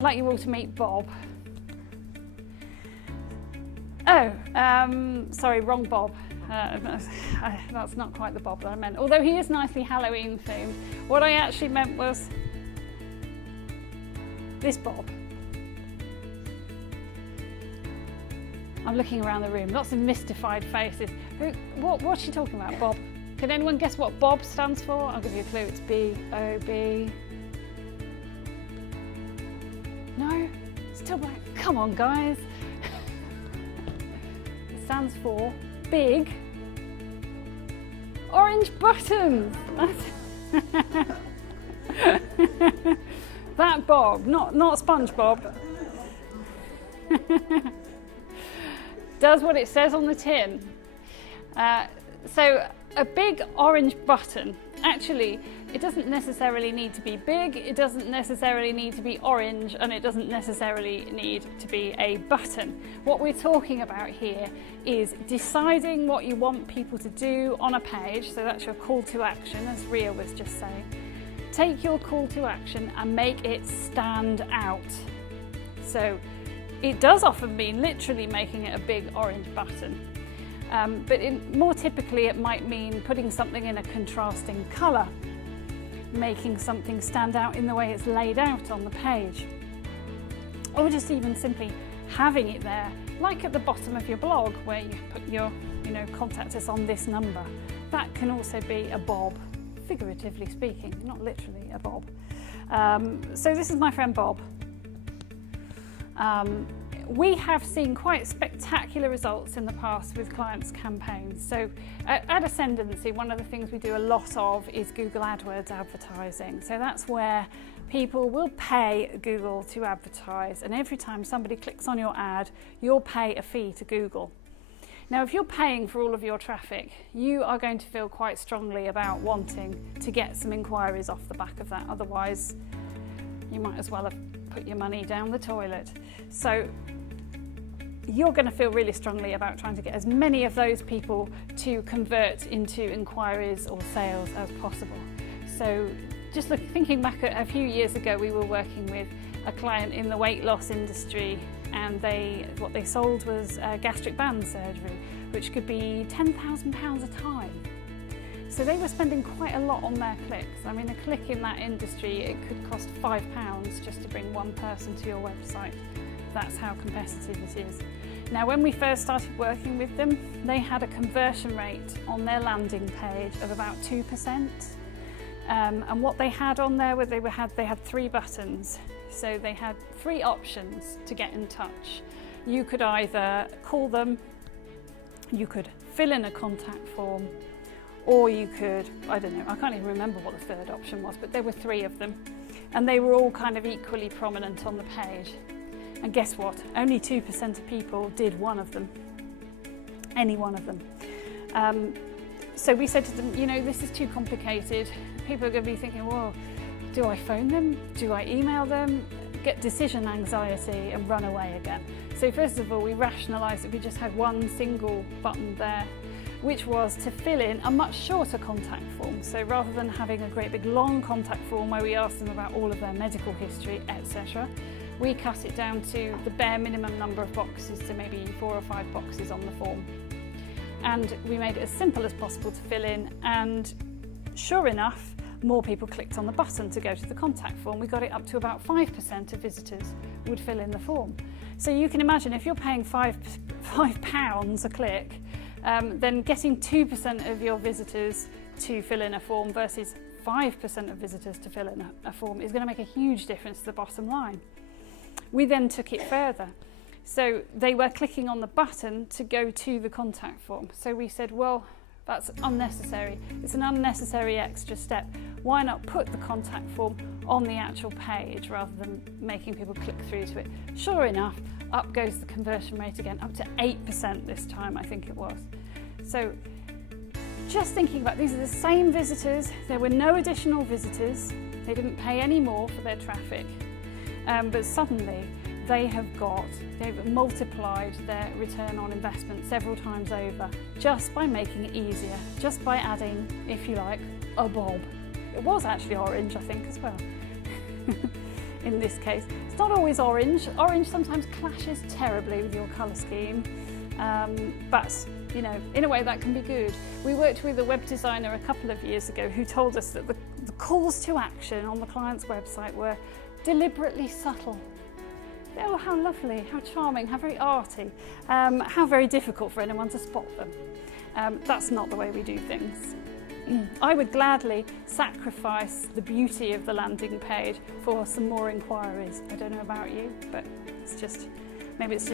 I'd like you all to meet Bob. Oh, sorry, wrong Bob. That's not quite the Bob that I meant, although he is nicely Halloween themed. What I actually meant was this Bob. I'm looking around the room, lots of mystified faces. What's she talking about, Bob? Can anyone guess what Bob stands for? I'll give you a clue, it's B-O-B. No? Still blank? Come on, guys. It stands for Big Orange Buttons. That Bob, not SpongeBob. Does what it says on the tin. So a big orange button, actually, it doesn't necessarily need to be big, it doesn't necessarily need to be orange, and it doesn't necessarily need to be a button. What we're talking about here is deciding what you want people to do on a page, so that's your call to action, as Ria was just saying. Take your call to action and make it stand out. So it does often mean literally making it a big orange button. But more typically it might mean putting something in a contrasting colour, making something stand out in the way it's laid out on the page, or just even simply having it there, like at the bottom of your blog where you put your, contact us on this number. That can also be a Bob, figuratively speaking, not literally a Bob. So this is my friend Bob. We have seen quite spectacular results in the past with clients' campaigns. So at Ascendancy, one of the things we do a lot of is Google AdWords advertising. So that's where people will pay Google to advertise, and every time somebody clicks on your ad, you'll pay a fee to Google. Now, if you're paying for all of your traffic, you are going to feel quite strongly about wanting to get some inquiries off the back of that. Otherwise, you might as well have put your money down the toilet. So you're going to feel really strongly about trying to get as many of those people to convert into inquiries or sales as possible. So just thinking back a few years ago, we were working with a client in the weight loss industry, and what they sold was gastric band surgery, which could be £10,000 a time. So they were spending quite a lot on their clicks. I mean, a click in that industry, it could cost £5 just to bring one person to your website. That's how competitive it is. Now, when we first started working with them, they had a conversion rate on their landing page of about 2%. And what they had on there was they had 3 buttons. So they had 3 options to get in touch. You could either call them, you could fill in a contact form, or you could, I don't know, I can't even remember what the third option was, but there were 3 of them. And they were all kind of equally prominent on the page. And guess what? Only 2% of people did one of them, any one of them. So we said to them, this is too complicated. People are going to be thinking, well, do I phone them? Do I email them? Get decision anxiety and run away again. So first of all, we rationalised that we just had one single button there, which was to fill in a much shorter contact form. So rather than having a great big long contact form where we asked them about all of their medical history, etc., we cut it down to the bare minimum number of boxes, to maybe 4 or 5 boxes on the form. And we made it as simple as possible to fill in, and sure enough, more people clicked on the button to go to the contact form. We got it up to about 5% of visitors would fill in the form. So you can imagine if you're paying £5 a click, then getting 2% of your visitors to fill in a form versus 5% of visitors to fill in a form is going to make a huge difference to the bottom line. We then took it further. So they were clicking on the button to go to the contact form. So we said, well, that's unnecessary. It's an unnecessary extra step. Why not put the contact form on the actual page rather than making people click through to it? Sure enough, up goes the conversion rate again, up to 8% this time, I think it was. So just thinking about, these are the same visitors. There were no additional visitors. They didn't pay any more for their traffic. But suddenly they've multiplied their return on investment several times over just by making it easier, just by adding, if you like, a Bob. It was actually orange, I think, as well. in this case. It's not always orange. Orange sometimes clashes terribly with your colour scheme, but you know, in a way that can be good. We worked with a web designer a couple of years ago who told us that the calls to action on the client's website were deliberately subtle. Oh, how lovely, how charming, how very arty, how very difficult for anyone to spot them. That's not the way we do things. I would gladly sacrifice the beauty of the landing page for some more inquiries. I don't know about you, but maybe it's just